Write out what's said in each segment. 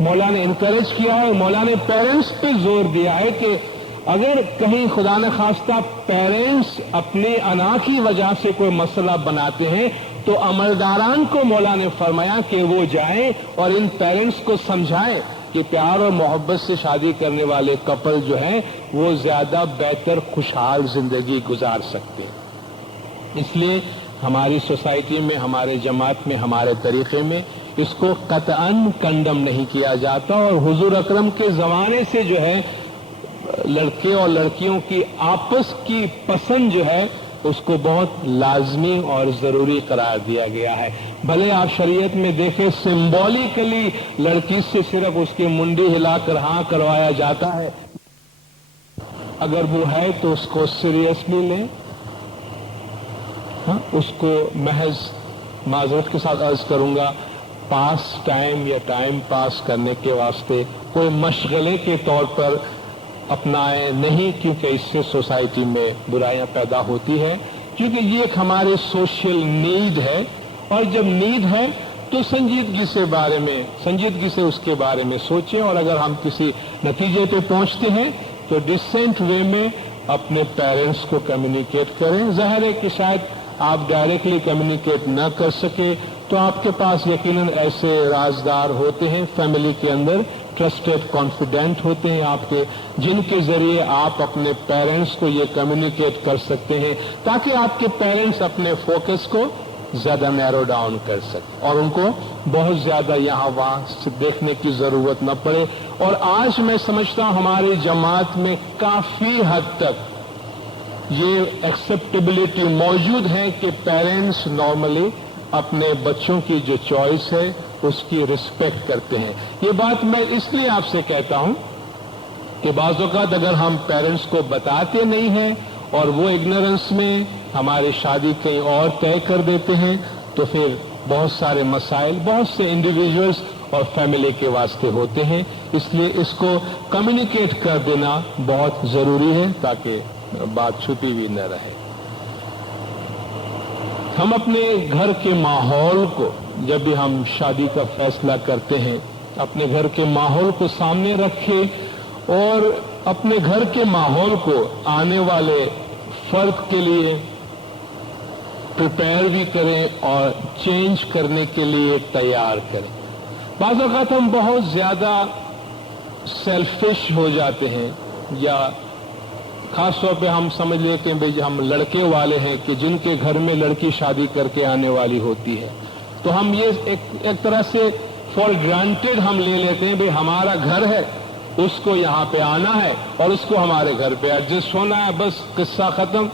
مولا نے انکریج کیا ہے، مولا نے پیرنٹس پہ زور دیا ہے کہ اگر کہیں خدا نخواستہ پیرنٹس اپنی انا کی وجہ سے کوئی مسئلہ بناتے ہیں تو عملداران کو مولا نے فرمایا کہ وہ جائیں اور ان پیرنٹس کو سمجھائیں کہ پیار اور محبت سے شادی کرنے والے کپل جو ہیں وہ زیادہ بہتر خوشحال زندگی گزار سکتے ہیں۔ اس لیے ہماری سوسائٹی میں، ہمارے جماعت میں، ہمارے طریقے میں اس کو قطعاً کنڈم نہیں کیا جاتا، اور حضور اکرم کے زمانے سے جو ہے لڑکے اور لڑکیوں کی آپس کی پسند جو ہے اس کو بہت لازمی اور ضروری قرار دیا گیا ہے۔ بھلے آپ شریعت میں دیکھیں سمبولیکلی لڑکی سے صرف اس کی منڈی ہلا کر ہاں کروایا جاتا ہے، اگر وہ ہے تو اس کو سیریسلی لیں، اس کو محض معذرت کے ساتھ عرض کروں گا پاس ٹائم یا ٹائم پاس کرنے کے واسطے کوئی مشغلے کے طور پر اپنائیں نہیں، کیونکہ اس سے سوسائٹی میں برائیاں پیدا ہوتی ہے، کیونکہ یہ ایک ہمارے سوشل نیڈ ہے، اور جب نیڈ ہے تو سنجیدگی سے اس کے بارے میں سوچیں، اور اگر ہم کسی نتیجے پہ پہنچتے ہیں تو ڈیسنٹ وے میں اپنے پیرنٹس کو کمیونیکیٹ کریں۔ ظاہر ہے کہ شاید آپ ڈائریکٹلی کمیونیکیٹ نہ کر سکے تو آپ کے پاس یقیناً ایسے رازدار ہوتے ہیں فیملی کے اندر، ٹرسٹڈ کانفیڈنٹ ہوتے ہیں آپ کے، جن کے ذریعے آپ اپنے پیرنٹس کو یہ کمیونیکیٹ کر سکتے ہیں تاکہ آپ کے پیرنٹس اپنے فوکس کو زیادہ نیرو ڈاؤن کر سکیں اور ان کو بہت زیادہ یہاں وہاں سے دیکھنے کی ضرورت نہ پڑے۔ اور آج میں سمجھتا ہوں ہماری جماعت میں کافی حد تک یہ ایکسیپٹیبلٹی موجود ہے کہ پیرنٹس نارملی اپنے بچوں کی جو چوائس ہے اس کی رسپیکٹ کرتے ہیں۔ یہ بات میں اس لیے آپ سے کہتا ہوں کہ بعض اوقات اگر ہم پیرنٹس کو بتاتے نہیں ہیں اور وہ اگنورنس میں ہماری شادی کہیں اور طے کر دیتے ہیں تو پھر بہت سارے مسائل بہت سے انڈیویجولز اور فیملی کے واسطے ہوتے ہیں، اس لیے اس کو کمیونیکیٹ کر دینا بہت ضروری ہے تاکہ بات چھپی ہوئی نہ رہے۔ ہم اپنے گھر کے ماحول کو جب بھی ہم شادی کا فیصلہ کرتے ہیں اپنے گھر کے ماحول کو سامنے رکھیں اور اپنے گھر کے ماحول کو آنے والے فرد کے لیے پریپیئر بھی کریں اور چینج کرنے کے لیے تیار کریں۔ بعض اوقات ہم بہت زیادہ سیلفش ہو جاتے ہیں، یا خاص طور پہ ہم سمجھ لیتے ہیں بھئی ہم لڑکے والے ہیں کہ جن کے گھر میں لڑکی شادی کر کے آنے والی ہوتی ہے، تو ہم یہ ایک طرح سے فار گرانٹیڈ ہم لے لیتے ہیں بھئی ہمارا گھر ہے، اس کو یہاں پہ آنا ہے اور اس کو ہمارے گھر پہ ایڈجسٹ ہونا ہے، بس قصہ ختم۔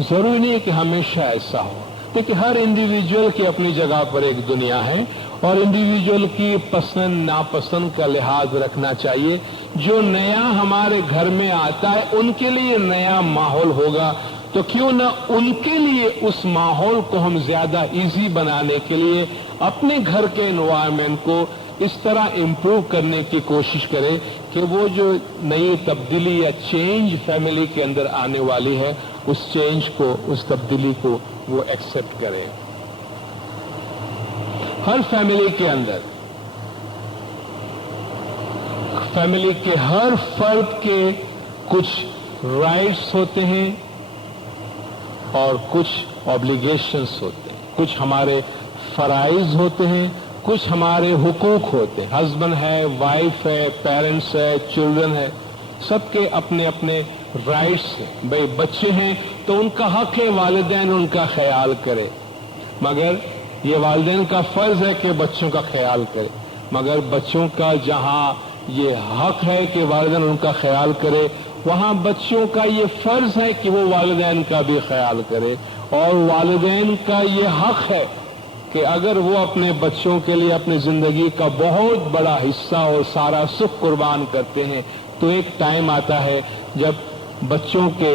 ضروری نہیں ہے کہ ہمیشہ ایسا ہو، کیونکہ ہر انڈیویجول کی اپنی جگہ پر ایک دنیا ہے اور انڈیویجول کی پسند ناپسند کا لحاظ رکھنا چاہیے۔ جو نیا ہمارے گھر میں آتا ہے ان کے لیے نیا ماحول ہوگا، تو کیوں نہ ان کے لیے اس ماحول کو ہم زیادہ ایزی بنانے کے لیے اپنے گھر کے انوائرمنٹ کو اس طرح امپروو کرنے کی کوشش کرے کہ وہ جو نئی تبدیلی یا چینج فیملی کے اندر آنے والی ہے اس چینج کو، اس تبدیلی کو وہ ایکسپٹ کرے۔ ہر فیملی کے اندر فیملی کے ہر فرد کے کچھ رائٹس ہوتے ہیں اور کچھ آبلیگیشنز ہوتے ہیں، کچھ ہمارے فرائض ہوتے ہیں، کچھ ہمارے حقوق ہوتے ہیں۔ ہسبینڈ ہے، وائف ہے، پیرنٹس ہے، چلڈرن ہے، سب کے اپنے اپنے رائٹس ہیں۔ بھئی بچے ہیں تو ان کا حق ہے والدین ان کا خیال کرے، مگر یہ والدین کا فرض ہے کہ بچوں کا خیال کرے، مگر بچوں کا جہاں یہ حق ہے کہ والدین ان کا خیال کرے، وہاں بچوں کا یہ فرض ہے کہ وہ والدین کا بھی خیال کرے، اور والدین کا یہ حق ہے کہ اگر وہ اپنے بچوں کے لیے اپنی زندگی کا بہت بڑا حصہ اور سارا سکھ قربان کرتے ہیں تو ایک ٹائم آتا ہے جب بچوں کے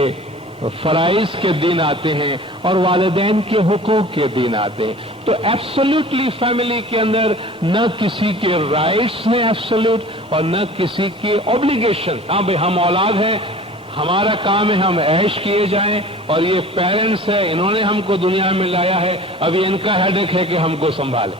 فرائض کے دن آتے ہیں اور والدین کے حقوق کے دن آتے ہیں، تو ایبسولوٹلی فیملی کے اندر نہ کسی کے رائٹس ہیں ایبسولوٹ اور نہ کسی کی اوبلیگیشن۔ ہاں بھئی ہم اولاد ہیں، ہمارا کام ہے ہم عیش کیے جائیں، اور یہ پیرنٹس ہے انہوں نے ہم کو دنیا میں لایا ہے، ابھی ان کا ہیڈک ہے کہ ہم کو سنبھالیں۔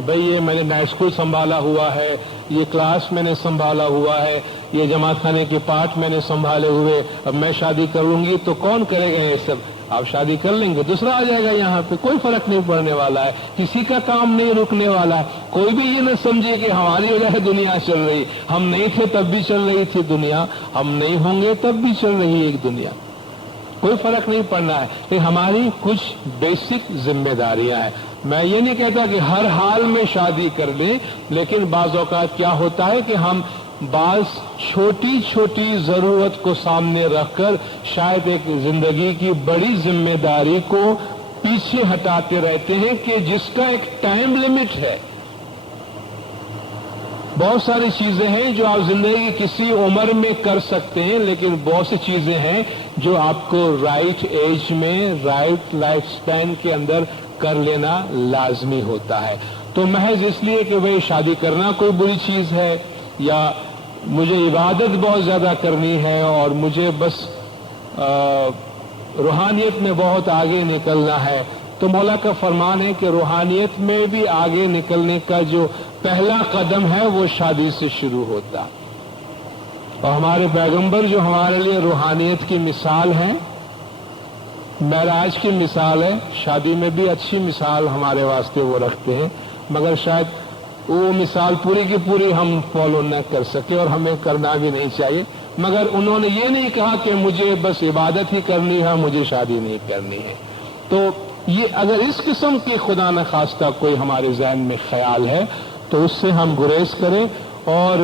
بھئی یہ میں نے نائٹ اسکول سنبھالا ہوا ہے، یہ کلاس میں نے سنبھالا ہوا ہے، یہ جماعت خانے کے پارٹ میں نے سنبھالے ہوئے، اب میں شادی کروں گی تو کون کرے گا یہ سب؟ آپ شادی کر لیں گے، دوسرا آ جائے گا یہاں پہ، کوئی فرق نہیں پڑنے والا ہے، کسی کا کام نہیں رکنے والا ہے۔ کوئی بھی یہ نہ سمجھے کہ ہماری وجہ سے دنیا چل رہی، ہم نہیں تھے تب بھی چل رہی تھی دنیا، ہم نہیں ہوں گے تب بھی چل رہی ہے ایک دنیا، کوئی فرق نہیں پڑنا ہے۔ لیکن ہماری کچھ بیسک ذمہ داریاں ہیں۔ میں یہ نہیں کہتا کہ ہر حال میں شادی کر لیں، لیکن بعض اوقات کیا ہوتا ہے کہ ہم بعض چھوٹی چھوٹی ضرورت کو سامنے رکھ کر شاید ایک زندگی کی بڑی ذمہ داری کو پیچھے ہٹاتے رہتے ہیں کہ جس کا ایک ٹائم لمٹ ہے۔ بہت ساری چیزیں ہیں جو آپ زندگی کی کسی عمر میں کر سکتے ہیں، لیکن بہت سی چیزیں ہیں جو آپ کو رائٹ ایج میں، رائٹ لائف سپین کے اندر کر لینا لازمی ہوتا ہے۔ تو محض اس لیے کہ بھئی شادی کرنا کوئی بری چیز ہے، یا مجھے عبادت بہت زیادہ کرنی ہے اور مجھے بس روحانیت میں بہت آگے نکلنا ہے، تو مولا کا فرمان ہے کہ روحانیت میں بھی آگے نکلنے کا جو پہلا قدم ہے وہ شادی سے شروع ہوتا۔ اور ہمارے پیغمبر جو ہمارے لیے روحانیت کی مثال ہے، معراج کی مثال ہے، شادی میں بھی اچھی مثال ہمارے واسطے وہ رکھتے ہیں، مگر شاید وہ مثال پوری کی پوری ہم فالو نہ کر سکے اور ہمیں کرنا بھی نہیں چاہیے، مگر انہوں نے یہ نہیں کہا کہ مجھے بس عبادت ہی کرنی ہے، مجھے شادی نہیں کرنی ہے۔ تو یہ اگر اس قسم کے خدا نخواستہ کوئی ہمارے ذہن میں خیال ہے تو اس سے ہم گریز کریں۔ اور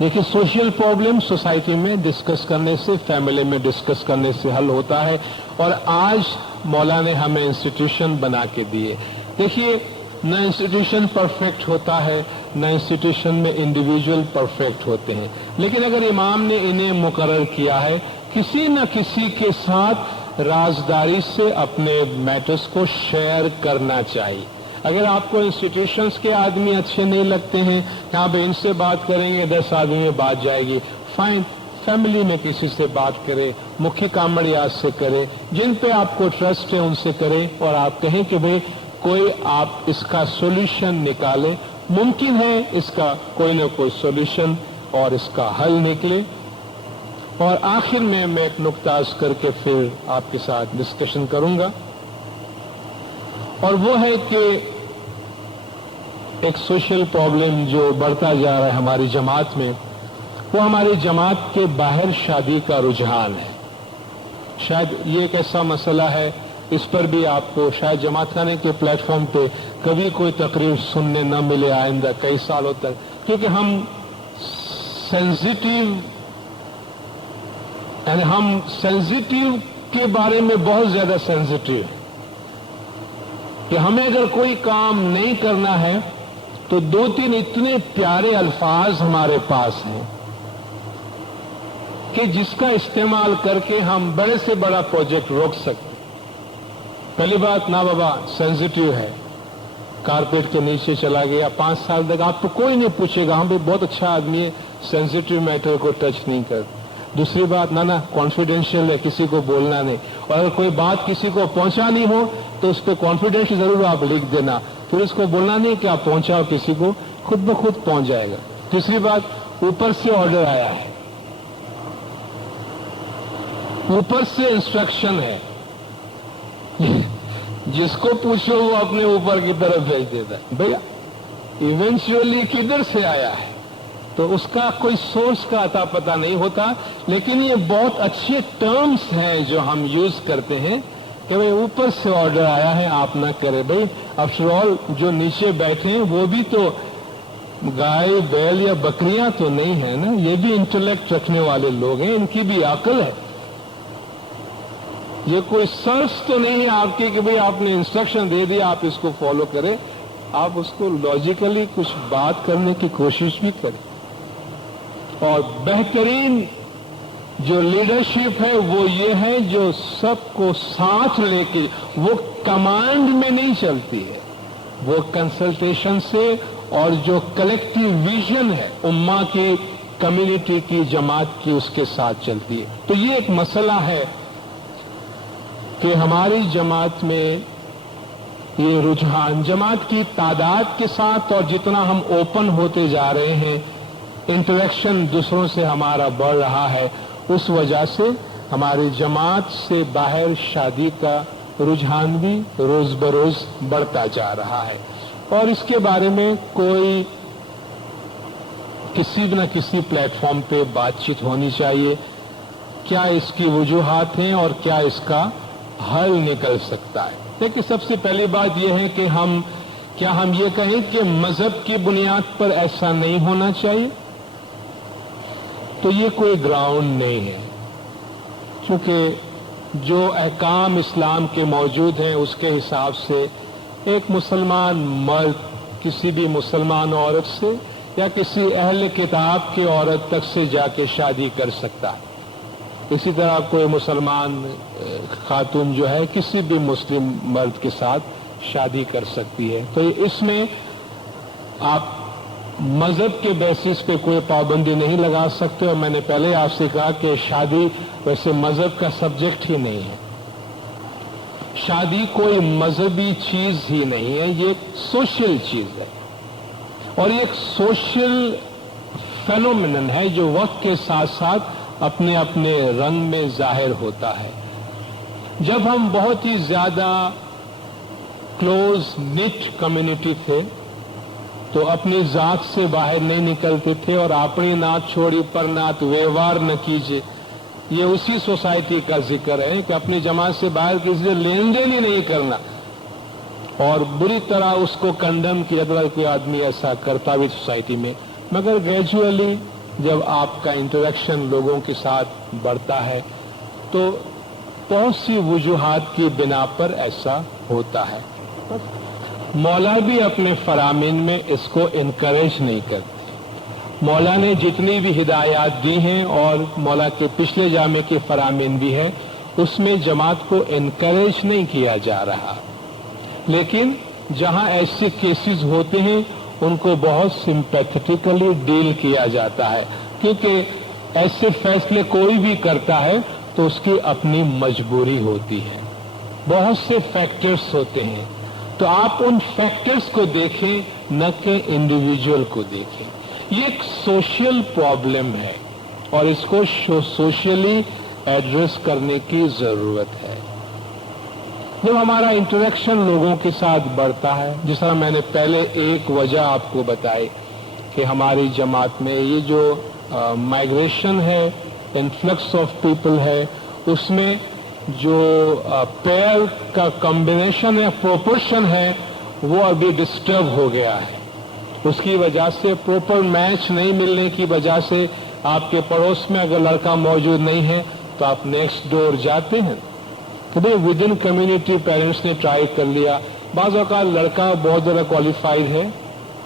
دیکھیے سوشل پرابلم سوسائٹی میں ڈسکس کرنے سے، فیملی میں ڈسکس کرنے سے حل ہوتا ہے، اور آج مولا نے ہمیں انسٹیٹیوشن بنا کے دیے۔ دیکھیے نہ انسٹیٹیوشن پرفیکٹ ہوتا ہے، نہ انسٹیٹیوشن میں انڈیویجول پرفیکٹ ہوتے ہیں، لیکن اگر امام نے انہیں مقرر کیا ہے، کسی نہ کسی کے ساتھ رازداری سے اپنے میٹرز کو شیئر کرنا چاہیے۔ اگر آپ کو انسٹیٹیوشنز کے آدمی اچھے نہیں لگتے ہیں، یہاں پہ ان سے بات کریں گے 10 آدمی میں بات جائے گی، فائن، فیملی میں کسی سے بات کرے، مکھی کامڑیات سے کرے، جن پہ آپ کو ٹرسٹ ہے ان سے کریں، اور آپ کہیں کہ بھئی کوئی آپ اس کا سولوشن نکالیں، ممکن ہے اس کا کوئی نہ کوئی سولوشن اور اس کا حل نکلے۔ اور آخر میں ایک نقطہ عرض کر کے پھر آپ کے ساتھ ڈسکشن کروں گا، اور وہ ہے کہ ایک سوشل پرابلم جو بڑھتا جا رہا ہے ہماری جماعت میں، وہ ہماری جماعت کے باہر شادی کا رجحان ہے۔ شاید یہ ایک ایسا مسئلہ ہے، اس پر بھی آپ کو شاید جماعت خانے کے پلیٹ فارم پہ کبھی کوئی تقریر سننے نہ ملے آئندہ کئی سالوں تک، کیونکہ ہم سینسیٹیو کے بارے میں بہت زیادہ سینسیٹیو کہ ہمیں اگر کوئی کام نہیں کرنا ہے تو 2-3 اتنے پیارے الفاظ ہمارے پاس ہیں کہ جس کا استعمال کر کے ہم بڑے سے بڑا پروجیکٹ روک سکتے۔ پہلی بات، نا بابا سینسیٹیو ہے، کارپیٹ کے نیچے چلا گیا 5 سال تک آپ کو کوئی نہیں پوچھے گا، ہم بھی بہت اچھا آدمی ہے، سینسیٹیو میٹر کو ٹچ نہیں کرتے۔ دوسری بات، نا کانفیڈینشیل ہے، کسی کو بولنا نہیں، اور اگر کوئی بات کسی کو پہنچانی ہو تو اس پہ کانفیڈینشیل ضرور آپ لکھ دینا، پھر اس کو بولنا نہیں کہ آپ پہنچاؤ کسی کو، خود بخود پہنچ جائے گا۔ تیسری بات، اوپر سے آرڈر آیا ہے، اوپر سے انسٹرکشن ہے، جس کو پوچھو وہ اپنے اوپر کی طرف بھیج دیتا ہے۔ بھیا ایونچولی کدھر سے آیا ہے تو اس کا کوئی سورس کا عطا پتہ نہیں ہوتا، لیکن یہ بہت اچھے ٹرمز ہیں جو ہم یوز کرتے ہیں کہ بھئی اوپر سے آرڈر آیا ہے، آپ نہ کرے۔ بھئی آفٹر آل جو نیچے بیٹھے ہیں وہ بھی تو گائے بیل یا بکریاں تو نہیں ہیں نا، یہ بھی انٹلیکٹ رکھنے والے لوگ ہیں، ان کی بھی عقل ہے۔ یہ کوئی سرچ تو نہیں ہے آپ کی کہ بھئی آپ نے انسٹرکشن دے دیا آپ اس کو فالو کریں، آپ اس کو لاجیکلی کچھ بات کرنے کی کوشش بھی کریں۔ اور بہترین جو لیڈرشپ ہے وہ یہ ہے جو سب کو ساتھ لے کے، وہ کمانڈ میں نہیں چلتی ہے، وہ کنسلٹیشن سے، اور جو کلیکٹیو ویژن ہے امہ کی، کمیونٹی کی، جماعت کی، اس کے ساتھ چلتی ہے۔ تو یہ ایک مسئلہ ہے کہ ہماری جماعت میں یہ رجحان جماعت کی تعداد کے ساتھ اور جتنا ہم اوپن ہوتے جا رہے ہیں، انٹریکشن دوسروں سے ہمارا بڑھ رہا ہے، اس وجہ سے ہماری جماعت سے باہر شادی کا رجحان بھی روز بروز بڑھتا جا رہا ہے، اور اس کے بارے میں کوئی کسی نہ کسی پلیٹ فارم پہ بات چیت ہونی چاہیے. کیا اس کی وجوہات ہیں اور کیا اس کا حل نکل سکتا ہے؟ لیکن سب سے پہلی بات یہ ہے کہ کیا ہم یہ کہیں کہ مذہب کی بنیاد پر ایسا نہیں ہونا چاہیے؟ تو یہ کوئی گراؤنڈ نہیں ہے، کیونکہ جو احکام اسلام کے موجود ہیں اس کے حساب سے ایک مسلمان مرد کسی بھی مسلمان عورت سے یا کسی اہل کتاب کی عورت تک سے جا کے شادی کر سکتا ہے. اسی طرح کوئی مسلمان خاتون جو ہے کسی بھی مسلم مرد کے ساتھ شادی کر سکتی ہے. تو اس میں آپ مذہب کے بیسس پہ کوئی پابندی نہیں لگا سکتے، اور میں نے پہلے آپ سے کہا کہ شادی ویسے مذہب کا سبجیکٹ ہی نہیں ہے. شادی کوئی مذہبی چیز ہی نہیں ہے، یہ ایک سوشل چیز ہے، اور یہ ایک سوشل فینومینن ہے جو وقت کے ساتھ ساتھ اپنے اپنے رنگ میں ظاہر ہوتا ہے. جب ہم بہت ہی زیادہ کلوز نٹ کمیونٹی تھے تو اپنی ذات سے باہر نہیں نکلتے تھے، اور اپنی نات چھوڑی پر نات ویوار نہ کیجیے، یہ اسی سوسائٹی کا ذکر ہے کہ اپنی جماعت سے باہر کسی سے لین دین ہی نہیں کرنا، اور بری طرح اس کو کنڈم کیا جاتا کہ آدمی ایسا کرتا بھی سوسائٹی میں. مگر گریجولی جب آپ کا انٹریکشن لوگوں کے ساتھ بڑھتا ہے تو بہت سی وجوہات کی بنا پر ایسا ہوتا ہے. مولا بھی اپنے فرامین میں اس کو انکریج نہیں کرتے. مولا نے جتنی بھی ہدایات دی ہیں اور مولا کے پچھلے جامع کے فرامین بھی ہیں، اس میں جماعت کو انکریج نہیں کیا جا رہا، لیکن جہاں ایسے کیسز ہوتے ہیں ان کو بہت سمپیتھیٹیکلی ڈیل کیا جاتا ہے، کیونکہ ایسے فیصلے کوئی بھی کرتا ہے تو اس کی اپنی مجبوری ہوتی ہے. بہت سے فیکٹرز ہوتے ہیں، تو آپ ان فیکٹرز کو دیکھیں نہ کہ انڈیویجول کو دیکھیں. یہ ایک سوشل پرابلم ہے اور اس کو سوشلی ایڈریس کرنے کی ضرورت ہے. جب ہمارا انٹریکشن لوگوں کے ساتھ بڑھتا ہے، جس طرح میں نے پہلے ایک وجہ آپ کو بتائی کہ ہماری جماعت میں یہ جو مائگریشن ہے، انفلکس آف پیپل ہے، اس میں جو پیئر کا کمبینیشن ہے، پروپورشن ہے، وہ ابھی ڈسٹرب ہو گیا ہے. اس کی وجہ سے پراپر میچ نہیں ملنے کی وجہ سے آپ کے پڑوس میں اگر لڑکا موجود نہیں ہے تو آپ نیکسٹ ڈور جاتے ہیں. کبھی ود ان کمیونٹی پیرنٹس نے ٹرائی کر لیا، بعض اوقات لڑکا بہت زیادہ کوالیفائڈ ہے،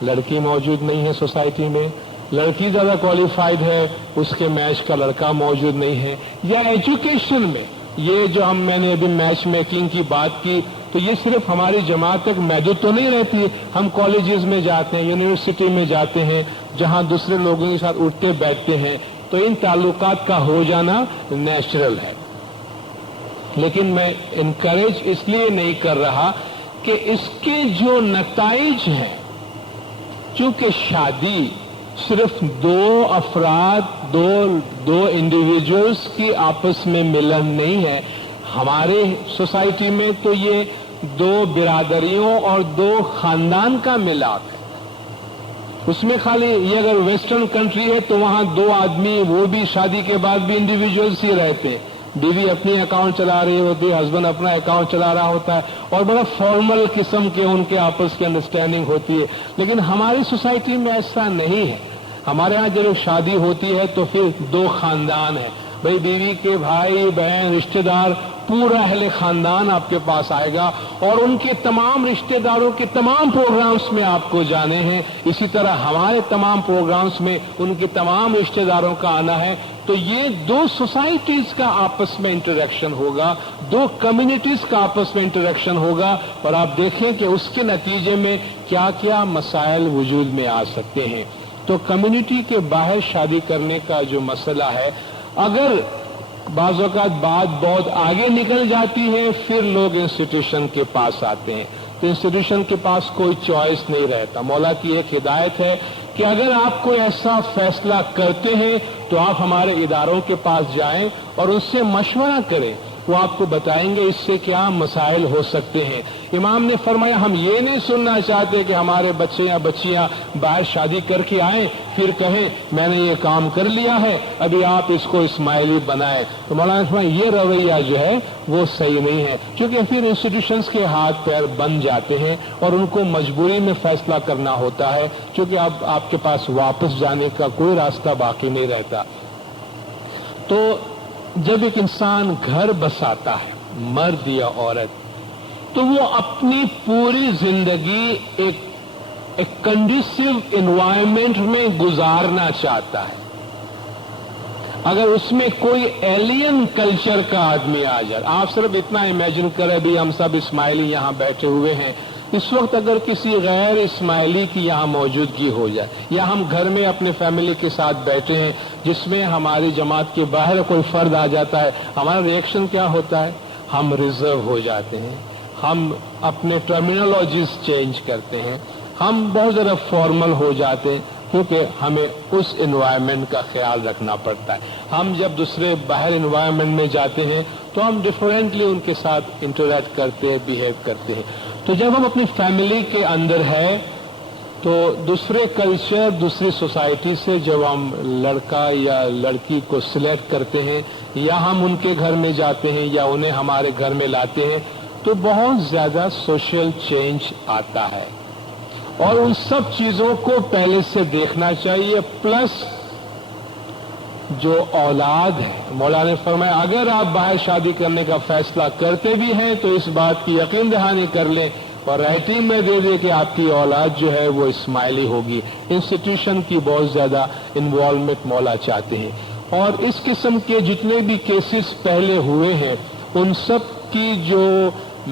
لڑکی موجود نہیں ہے سوسائٹی میں، لڑکی زیادہ کوالیفائڈ ہے، اس کے میچ کا لڑکا موجود نہیں ہے. یا ایجوکیشن میں یہ جو میں نے ابھی میچ میکنگ کی بات کی، تو یہ صرف ہماری جماعت تک محدود تو نہیں رہتی. ہم کالجز میں جاتے ہیں، یونیورسٹی میں جاتے ہیں، جہاں دوسرے لوگوں کے ساتھ اٹھتے بیٹھتے ہیں، تو ان تعلقات کا ہو جانا نیچرل ہے. لیکن میں انکریج اس لیے نہیں کر رہا کہ اس کے جو نتائج ہیں، چونکہ شادی صرف دو افراد، دو انڈیویجولز کی آپس میں ملن نہیں ہے. ہمارے سوسائٹی میں تو یہ دو برادریوں اور دو خاندان کا ملاپ ہے. اس میں خالی یہ اگر ویسٹرن کنٹری ہے تو وہاں دو آدمی، وہ بھی شادی کے بعد بھی انڈیویجولز ہی رہتے ہیں. بیوی اپنی اکاؤنٹ چلا رہی ہوتی ہے، ہسبینڈ اپنا اکاؤنٹ چلا رہا ہوتا ہے، اور بڑا فارمل قسم کے ان کے آپس کی انڈرسٹینڈنگ ہوتی ہے. لیکن ہماری سوسائٹی میں ایسا نہیں ہے. ہمارے ہاں جب شادی ہوتی ہے تو پھر دو خاندان ہیں، بھائی بیوی کے بھائی بہن رشتہ دار، پورا اہل خاندان آپ کے پاس آئے گا، اور ان کے تمام رشتہ داروں کے تمام پروگرامز میں آپ کو جانے ہیں. اسی طرح ہمارے تمام پروگرامز میں ان کے تمام رشتہ داروں کا آنا ہے. تو یہ دو سوسائٹیز کا آپس میں انٹریکشن ہوگا، دو کمیونٹیز کا آپس میں انٹریکشن ہوگا، اور آپ دیکھیں کہ اس کے نتیجے میں کیا کیا مسائل وجود میں آ سکتے ہیں. تو کمیونٹی کے باہر شادی کرنے کا جو مسئلہ ہے، اگر بعض اوقات بات بہت آگے نکل جاتی ہے، پھر لوگ انسٹیٹیوشن کے پاس آتے ہیں. تو انسٹیٹیوشن کے پاس کوئی چوائس نہیں رہتا. مولا کی ایک ہدایت ہے کہ اگر آپ کوئی ایسا فیصلہ کرتے ہیں تو آپ ہمارے اداروں کے پاس جائیں اور ان سے مشورہ کریں. وہ آپ کو بتائیں گے اس سے کیا مسائل ہو سکتے ہیں. امام نے فرمایا ہم یہ نہیں سننا چاہتے کہ ہمارے بچے یا بچیاں باہر شادی کر کے آئیں پھر کہیں میں نے یہ کام کر لیا ہے ابھی آپ اس کو اسماعیلی بنائیں. تو مولانا فرمایا یہ رویہ جو ہے وہ صحیح نہیں ہے, کیونکہ پھر انسٹیٹیوشنز کے ہاتھ پیر بن جاتے ہیں اور ان کو مجبوری میں فیصلہ کرنا ہوتا ہے, کیونکہ اب آپ کے پاس واپس جانے کا کوئی راستہ باقی نہیں رہتا. تو جب ایک انسان گھر بساتا ہے, مرد یا عورت, تو وہ اپنی پوری زندگی ایک کنڈیسیو انوائرمنٹ میں گزارنا چاہتا ہے. اگر اس میں کوئی ایلین کلچر کا آدمی آ جائے, آپ صرف اتنا امیجن کریں بھی ہم سب اسماعیلی یہاں بیٹھے ہوئے ہیں, اس وقت اگر کسی غیر اسماعیلی کی یہاں موجودگی ہو جائے یا ہم گھر میں اپنے فیملی کے ساتھ بیٹھے ہیں جس میں ہماری جماعت کے باہر کوئی فرد آ جاتا ہے, ہمارا ریئیکشن کیا ہوتا ہے؟ ہم ریزرو ہو جاتے ہیں, ہم اپنے ٹرمینالوجیز چینج کرتے ہیں, ہم بہت زیادہ فارمل ہو جاتے ہیں, کیونکہ ہمیں اس انوائرمنٹ کا خیال رکھنا پڑتا ہے. ہم جب دوسرے باہر انوائرمنٹ میں جاتے ہیں تو ہم ڈفرینٹلی ان کے ساتھ انٹریکٹ کرتے ہیں, بیہیو کرتے ہیں. تو جب ہم اپنی فیملی کے اندر ہے تو دوسرے کلچر, دوسری سوسائٹی سے جب ہم لڑکا یا لڑکی کو سلیکٹ کرتے ہیں یا ہم ان کے گھر میں جاتے ہیں یا انہیں ہمارے گھر میں لاتے ہیں تو بہت زیادہ سوشل چینج آتا ہے, اور ان سب چیزوں کو پہلے سے دیکھنا چاہیے. پلس جو اولاد ہے, مولا نے فرمایا اگر آپ باہر شادی کرنے کا فیصلہ کرتے بھی ہیں تو اس بات کی یقین دہانی کر لیں اور رائٹنگ میں دے دیں کہ آپ کی اولاد جو ہے وہ اسماعیلی ہوگی. انسٹیٹیوشن کی بہت زیادہ انوالومنٹ مولا چاہتے ہیں, اور اس قسم کے جتنے بھی کیسز پہلے ہوئے ہیں ان سب کی جو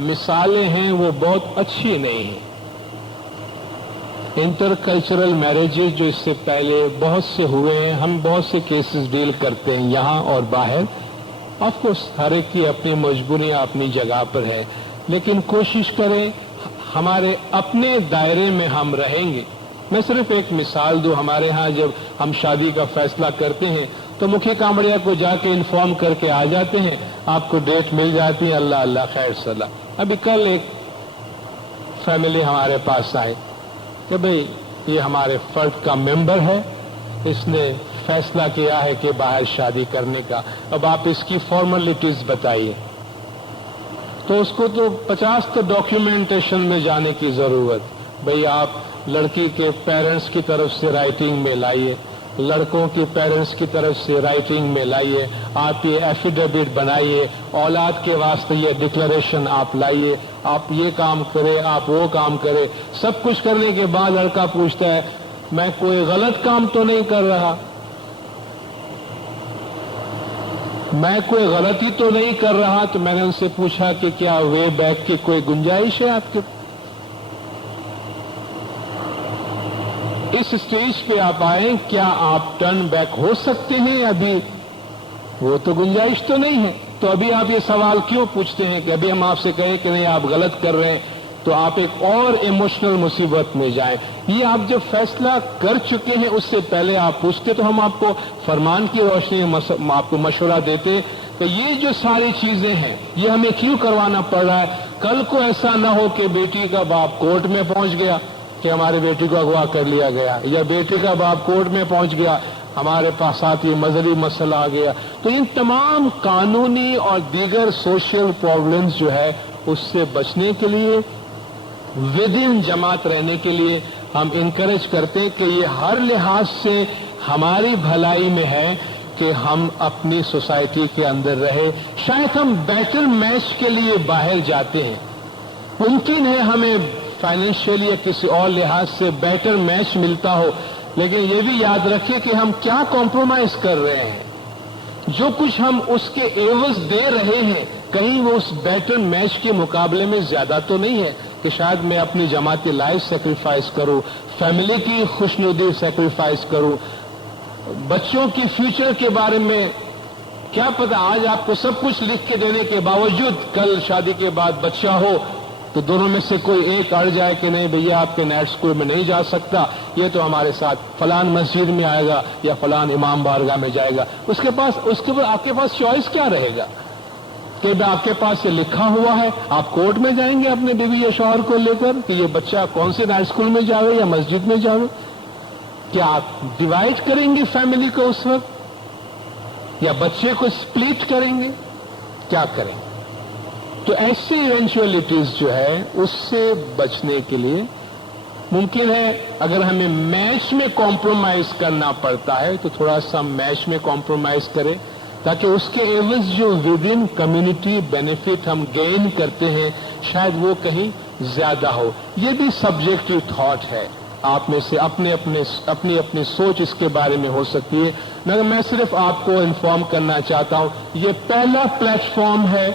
مثالیں ہیں وہ بہت اچھی نہیں ہیں. انٹر کلچرل میرجز جو اس سے پہلے بہت سے ہوئے ہیں, ہم بہت سے کیسز ڈیل کرتے ہیں یہاں اور باہر. آف کورس ہر ایک کی اپنی مجبوریاں اپنی جگہ پر ہے, لیکن کوشش کریں ہمارے اپنے دائرے میں ہم رہیں گے. میں صرف ایک مثال دوں, ہمارے ہاں جب ہم شادی کا فیصلہ کرتے ہیں تو مکھی کامڑیا کو جا کے انفارم کر کے آ جاتے ہیں, آپ کو ڈیٹ مل جاتی ہے, اللہ اللہ خیر صلاح. ابھی کل ایک فیملی ہمارے پاس آئے کہ بھئی یہ ہمارے فرد کا ممبر ہے, اس نے فیصلہ کیا ہے کہ باہر شادی کرنے کا, اب آپ اس کی فارملٹیز بتائیے. تو اس کو تو 50 ڈاکیومنٹیشن میں جانے کی ضرورت. بھئی آپ لڑکی کے پیرنٹس کی طرف سے رائٹنگ میں لائیے, لڑکوں کے پیرنٹس کی طرف سے رائٹنگ میں لائیے, آپ یہ ایفیڈیوٹ بنائیے, اولاد کے واسطے یہ ڈکلریشن آپ لائیے, آپ یہ کام کرے, آپ وہ کام کرے. سب کچھ کرنے کے بعد لڑکا پوچھتا ہے میں کوئی غلط کام تو نہیں کر رہا, میں کوئی غلطی تو نہیں کر رہا. تو میں نے ان سے پوچھا کہ کیا وے بیک کی کوئی گنجائش ہے آپ کے؟ اس اسٹیج پہ آپ آئیں, کیا آپ ٹرن بیک ہو سکتے ہیں؟ ابھی وہ تو گنجائش تو نہیں ہے. تو ابھی آپ یہ سوال کیوں پوچھتے ہیں کہ ابھی ہم آپ سے کہیں کہ نہیں آپ غلط کر رہے ہیں, تو آپ ایک اور ایموشنل مصیبت میں جائیں. یہ آپ جب فیصلہ کر چکے ہیں اس سے پہلے آپ پوچھتے تو ہم آپ کو فرمان کی روشنی میں آپ کو مشورہ دیتے کہ یہ جو ساری چیزیں ہیں یہ ہمیں کیوں کروانا پڑ رہا ہے. کل کو ایسا نہ ہو کہ بیٹی کا باپ کورٹ میں پہنچ گیا کہ ہمارے بیٹی کو اغوا کر لیا گیا, یا بیٹی کا باپ کورٹ میں پہنچ گیا ہمارے پاس ساتھ یہ مذہبی مسئلہ آ گیا. تو ان تمام قانونی اور دیگر سوشل پرابلمز جو ہے اس سے بچنے کے لیے, ود ان جماعت رہنے کے لیے ہم انکریج کرتے کہ یہ ہر لحاظ سے ہماری بھلائی میں ہے کہ ہم اپنی سوسائٹی کے اندر رہے. شاید ہم بیٹر میچ کے لیے باہر جاتے ہیں, ممکن ہے ہمیں فائنینشیلی یا کسی اور لحاظ سے بیٹر میچ ملتا ہو, لیکن یہ بھی یاد رکھیں کہ ہم کیا کمپرومائز کر رہے ہیں. جو کچھ ہم اس کے عوض دے رہے ہیں کہیں وہ اس بیٹر میچ کے مقابلے میں زیادہ تو نہیں ہے کہ شاید میں اپنی جماعتی لائف سیکریفائس کروں, فیملی کی خوشنودی سیکریفائس کروں, بچوں کی فیوچر کے بارے میں کیا پتہ, آج آپ کو سب کچھ لکھ کے دینے کے باوجود کل شادی کے بعد بچہ ہو تو دونوں میں سے کوئی ایک اڑ جائے کہ نہیں بھیا آپ کے نیٹ اسکول میں نہیں جا سکتا، یہ تو ہمارے ساتھ فلان مسجد میں آئے گا یا فلان امام بارگاہ میں جائے گا، اس کے بعد آپ کے پاس چوائس کیا رہے گا؟ کہ آپ کے پاس یہ لکھا ہوا ہے، آپ کورٹ میں جائیں گے اپنے بیوی یا شوہر کو لے کر کہ یہ بچہ کون سے نائٹ اسکول میں جاوے یا مسجد میں جاوے؟ کیا آپ ڈیوائڈ کریں گے فیملی کو اس وقت، یا بچے کو سپلٹ کریں گے؟ کیا کریں؟ تو ایسی ایونچولیٹیز جو ہے اس سے بچنے کے لیے ممکن ہے اگر ہمیں میچ میں کمپرومائز کرنا پڑتا ہے تو تھوڑا سا میچ میں کمپرومائز کریں، تاکہ اس کے عوض جو ود ان کمیونٹی بینیفٹ ہم گین کرتے ہیں شاید وہ کہیں زیادہ ہو۔ یہ بھی سبجیکٹو تھاٹ ہے، آپ میں سے اپنی سوچ اس کے بارے میں ہو سکتی ہے، مگر میں صرف آپ کو انفارم کرنا چاہتا ہوں یہ پہلا پلیٹ فارم ہے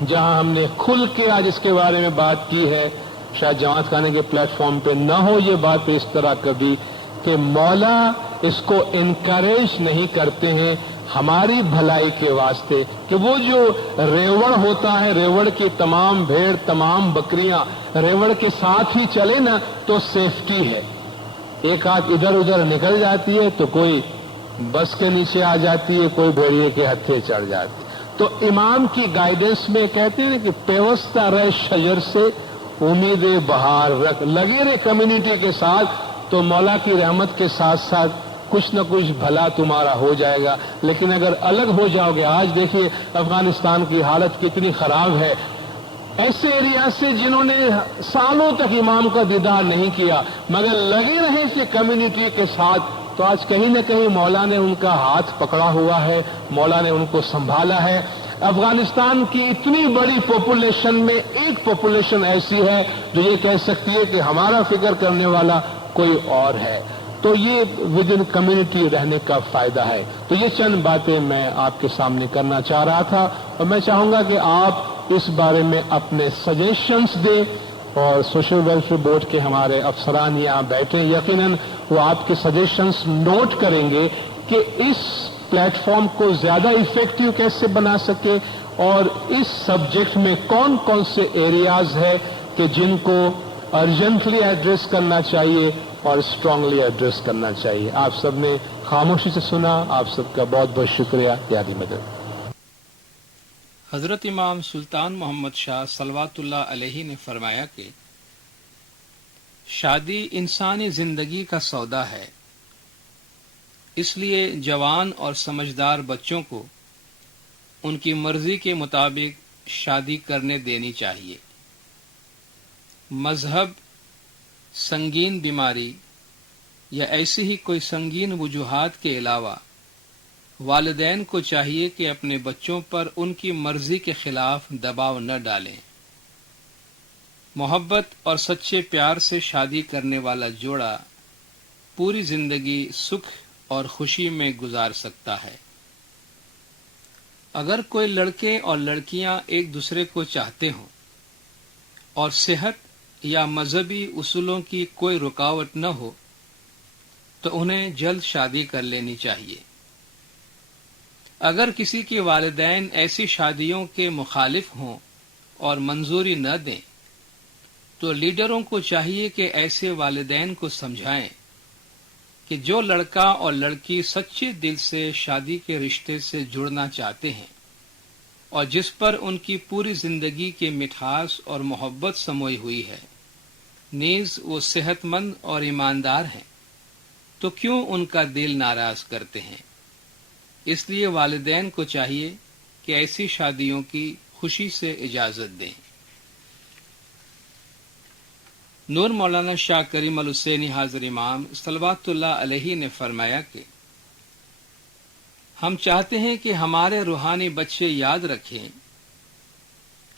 جہاں ہم نے کھل کے آج اس کے بارے میں بات کی ہے۔ شاید جماعت خانے کے پلیٹ فارم پہ نہ ہو یہ بات اس طرح کبھی کہ مولا اس کو انکریج نہیں کرتے ہیں ہماری بھلائی کے واسطے، کہ وہ جو ریوڑ ہوتا ہے، ریوڑ کی تمام بھیڑ تمام بکریاں ریوڑ کے ساتھ ہی چلے نا تو سیفٹی ہے، ایک آدھ ادھر ادھر نکل جاتی ہے تو کوئی بس کے نیچے آ جاتی ہے، کوئی بھیڑیے کے ہتھے چڑھ جاتی ہے۔ تو امام کی گائیڈنس میں کہتے ہیں کہ پیوستہ رہ شجر سے امید بہار رکھ، لگے رہے کمیونٹی کے ساتھ تو مولا کی رحمت کے ساتھ ساتھ کچھ نہ کچھ بھلا تمہارا ہو جائے گا۔ لیکن اگر الگ ہو جاؤ گے، آج دیکھیے افغانستان کی حالت کتنی خراب ہے، ایسے ایریا سے جنہوں نے سالوں تک امام کا دیدار نہیں کیا مگر لگے رہے اس کمیونٹی کے ساتھ، تو آج کہیں نہ کہیں مولا نے ان کا ہاتھ پکڑا ہوا ہے، مولا نے ان کو سنبھالا ہے۔ افغانستان کی اتنی بڑی پاپولیشن میں ایک پاپولیشن ایسی ہے جو یہ کہہ سکتی ہے کہ ہمارا فکر کرنے والا کوئی اور ہے، تو یہ ود ان کمیونٹی رہنے کا فائدہ ہے۔ تو یہ چند باتیں میں آپ کے سامنے کرنا چاہ رہا تھا، اور میں چاہوں گا کہ آپ اس بارے میں اپنے سجیشنز دیں، اور سوشل ویلفیئر بورڈ کے ہمارے افسران یہاں بیٹھے، یقیناً وہ آپ کے سجیشنز نوٹ کریں گے کہ اس پلیٹ فارم کو زیادہ افیکٹو کیسے بنا سکے، اور اس سبجیکٹ میں کون کون سے ایریاز ہے کہ جن کو ارجنٹلی ایڈریس کرنا چاہیے اور اسٹرانگلی ایڈریس کرنا چاہیے۔ آپ سب نے خاموشی سے سنا، آپ سب کا بہت بہت شکریہ۔ یادی مدد۔ حضرت امام سلطان محمد شاہ صلوات اللہ علیہ نے فرمایا کہ شادی انسانی زندگی کا سودا ہے، اس لیے جوان اور سمجھدار بچوں کو ان کی مرضی کے مطابق شادی کرنے دینی چاہیے۔ مذہب، سنگین بیماری یا ایسی ہی کوئی سنگین وجوہات کے علاوہ والدین کو چاہیے کہ اپنے بچوں پر ان کی مرضی کے خلاف دباؤ نہ ڈالیں۔ محبت اور سچے پیار سے شادی کرنے والا جوڑا پوری زندگی سکھ اور خوشی میں گزار سکتا ہے۔ اگر کوئی لڑکے اور لڑکیاں ایک دوسرے کو چاہتے ہوں اور صحت یا مذہبی اصولوں کی کوئی رکاوٹ نہ ہو تو انہیں جلد شادی کر لینی چاہیے۔ اگر کسی کے والدین ایسی شادیوں کے مخالف ہوں اور منظوری نہ دیں تو لیڈروں کو چاہیے کہ ایسے والدین کو سمجھائیں کہ جو لڑکا اور لڑکی سچے دل سے شادی کے رشتے سے جڑنا چاہتے ہیں اور جس پر ان کی پوری زندگی کی مٹھاس اور محبت سموئی ہوئی ہے، نیز وہ صحت مند اور ایماندار ہیں، تو کیوں ان کا دل ناراض کرتے ہیں؟ اس لیے والدین کو چاہیے کہ ایسی شادیوں کی خوشی سے اجازت دیں۔ نور مولانا شاہ کریم الحسینی حاضر امام صلوات اللہ علیہ نے فرمایا کہ ہم چاہتے ہیں کہ ہمارے روحانی بچے یاد رکھیں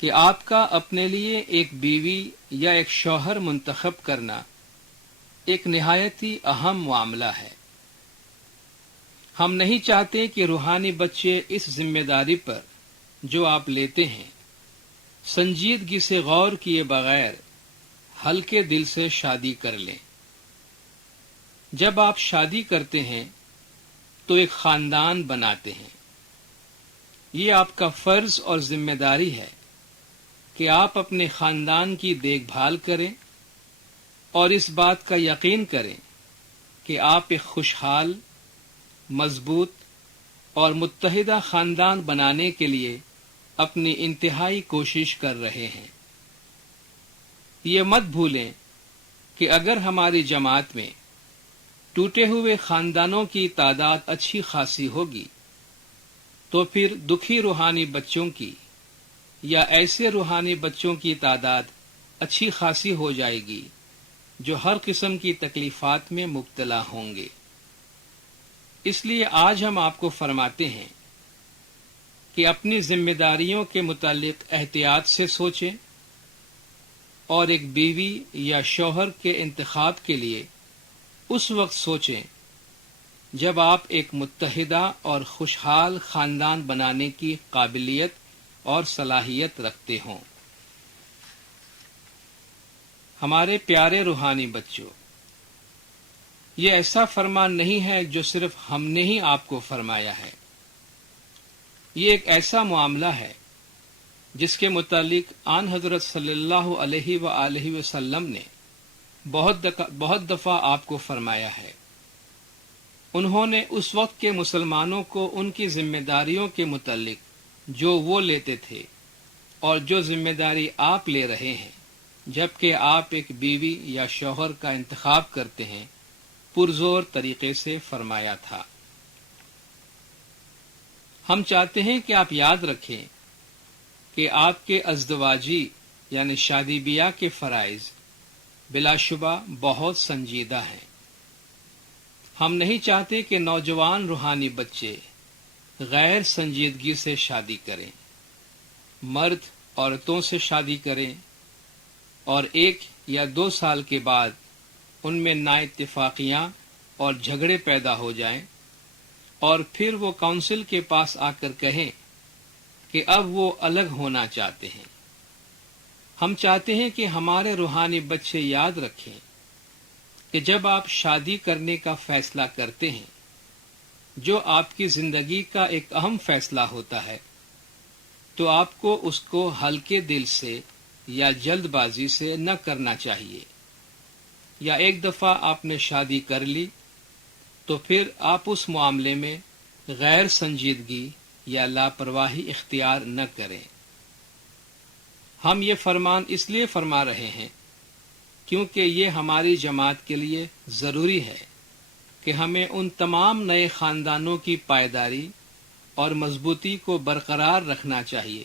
کہ آپ کا اپنے لیے ایک بیوی یا ایک شوہر منتخب کرنا ایک نہایت ہی اہم معاملہ ہے۔ ہم نہیں چاہتے کہ روحانی بچے اس ذمہ داری پر جو آپ لیتے ہیں سنجیدگی سے غور کیے بغیر ہلکے دل سے شادی کر لیں۔ جب آپ شادی کرتے ہیں تو ایک خاندان بناتے ہیں، یہ آپ کا فرض اور ذمہ داری ہے کہ آپ اپنے خاندان کی دیکھ بھال کریں اور اس بات کا یقین کریں کہ آپ ایک خوشحال، مضبوط اور متحدہ خاندان بنانے کے لیے اپنی انتہائی کوشش کر رہے ہیں۔ یہ مت بھولیں کہ اگر ہماری جماعت میں ٹوٹے ہوئے خاندانوں کی تعداد اچھی خاصی ہوگی تو پھر دکھی روحانی بچوں کی یا ایسے روحانی بچوں کی تعداد اچھی خاصی ہو جائے گی جو ہر قسم کی تکلیفات میں مبتلا ہوں گے۔ اس لیے آج ہم آپ کو فرماتے ہیں کہ اپنی ذمہ داریوں کے متعلق احتیاط سے سوچیں اور ایک بیوی یا شوہر کے انتخاب کے لیے اس وقت سوچیں جب آپ ایک متحدہ اور خوشحال خاندان بنانے کی قابلیت اور صلاحیت رکھتے ہوں۔ ہمارے پیارے روحانی بچوں، یہ ایسا فرمان نہیں ہے جو صرف ہم نے ہی آپ کو فرمایا ہے۔ یہ ایک ایسا معاملہ ہے جس کے متعلق آن حضرت صلی اللہ علیہ وآلہ وسلم نے بہت دفعہ آپ کو فرمایا ہے۔ انہوں نے اس وقت کے مسلمانوں کو ان کی ذمہ داریوں کے متعلق جو وہ لیتے تھے اور جو ذمہ داری آپ لے رہے ہیں جبکہ آپ ایک بیوی یا شوہر کا انتخاب کرتے ہیں، پرزور طریقے سے فرمایا تھا۔ ہم چاہتے ہیں کہ آپ یاد رکھیں کہ آپ کے ازدواجی یعنی شادی بیاہ کے فرائض بلا شبہ بہت سنجیدہ ہیں۔ ہم نہیں چاہتے کہ نوجوان روحانی بچے غیر سنجیدگی سے شادی کریں، مرد عورتوں سے شادی کریں اور 1 یا 2 سال کے بعد ان میں نااتفاقیاں اور جھگڑے پیدا ہو جائیں اور پھر وہ کونسل کے پاس آ کر کہیں کہ اب وہ الگ ہونا چاہتے ہیں۔ ہم چاہتے ہیں کہ ہمارے روحانی بچے یاد رکھیں کہ جب آپ شادی کرنے کا فیصلہ کرتے ہیں جو آپ کی زندگی کا ایک اہم فیصلہ ہوتا ہے تو آپ کو اس کو ہلکے دل سے یا جلد بازی سے نہ کرنا چاہیے، یا ایک دفعہ آپ نے شادی کر لی تو پھر آپ اس معاملے میں غیر سنجیدگی یا لاپرواہی اختیار نہ کریں۔ ہم یہ فرمان اس لیے فرما رہے ہیں کیونکہ یہ ہماری جماعت کے لیے ضروری ہے کہ ہمیں ان تمام نئے خاندانوں کی پائیداری اور مضبوطی کو برقرار رکھنا چاہیے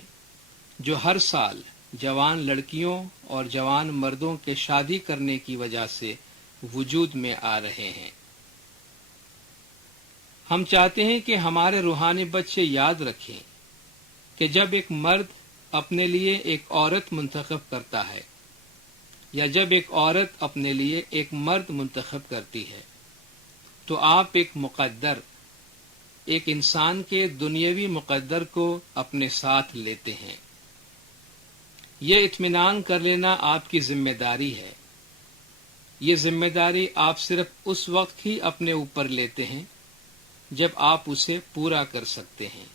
جو ہر سال جوان لڑکیوں اور جوان مردوں کے شادی کرنے کی وجہ سے وجود میں آ رہے ہیں۔ ہم چاہتے ہیں کہ ہمارے روحانی بچے یاد رکھیں کہ جب ایک مرد اپنے لیے ایک عورت منتخب کرتا ہے یا جب ایک عورت اپنے لیے ایک مرد منتخب کرتی ہے تو آپ ایک مقدر، ایک انسان کے دنیاوی مقدر کو اپنے ساتھ لیتے ہیں۔ یہ اطمینان کر لینا آپ کی ذمہ داری ہے۔ یہ ذمہ داری آپ صرف اس وقت ہی اپنے اوپر لیتے ہیں جب آپ اسے پورا کر سکتے ہیں۔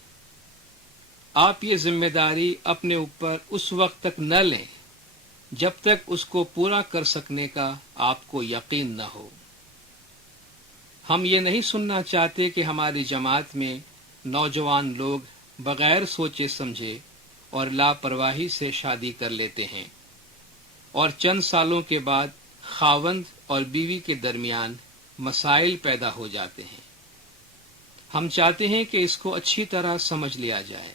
آپ یہ ذمہ داری اپنے اوپر اس وقت تک نہ لیں جب تک اس کو پورا کر سکنے کا آپ کو یقین نہ ہو۔ ہم یہ نہیں سننا چاہتے کہ ہماری جماعت میں نوجوان لوگ بغیر سوچے سمجھے اور لاپرواہی سے شادی کر لیتے ہیں اور چند سالوں کے بعد خاوند اور بیوی کے درمیان مسائل پیدا ہو جاتے ہیں۔ ہم چاہتے ہیں کہ اس کو اچھی طرح سمجھ لیا جائے۔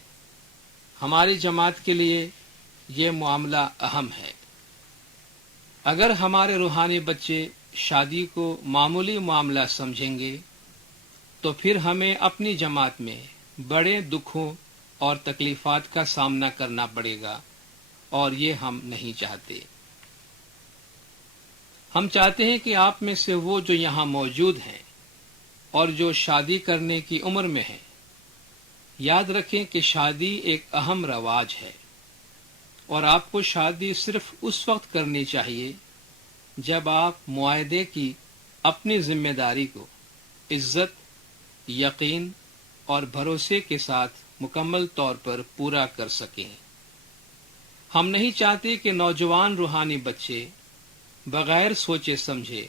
ہماری جماعت کے لیے یہ معاملہ اہم ہے۔ اگر ہمارے روحانی بچے شادی کو معمولی معاملہ سمجھیں گے تو پھر ہمیں اپنی جماعت میں بڑے دکھوں اور تکلیفات کا سامنا کرنا پڑے گا، اور یہ ہم نہیں چاہتے۔ ہم چاہتے ہیں کہ آپ میں سے وہ جو یہاں موجود ہیں اور جو شادی کرنے کی عمر میں ہیں یاد رکھیں کہ شادی ایک اہم رواج ہے، اور آپ کو شادی صرف اس وقت کرنی چاہیے جب آپ معاہدے کی اپنی ذمہ داری کو عزت، یقین اور بھروسے کے ساتھ مکمل طور پر پورا کر سکیں۔ ہم نہیں چاہتے کہ نوجوان روحانی بچے بغیر سوچے سمجھے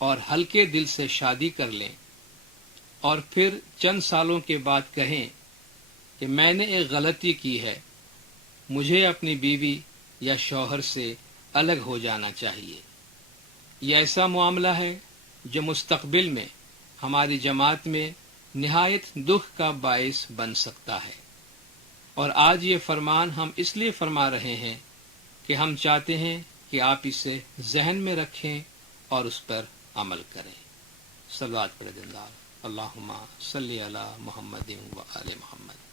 اور ہلکے دل سے شادی کر لیں اور پھر چند سالوں کے بعد کہیں کہ میں نے ایک غلطی کی ہے، مجھے اپنی بیوی یا شوہر سے الگ ہو جانا چاہیے۔ یہ ایسا معاملہ ہے جو مستقبل میں ہماری جماعت میں نہایت دکھ کا باعث بن سکتا ہے، اور آج یہ فرمان ہم اس لیے فرما رہے ہیں کہ ہم چاہتے ہیں کہ آپ اسے ذہن میں رکھیں اور اس پر عمل کریں۔ صلوات پڑھیں دلدار، اللہم صلی علی محمد و آل محمد۔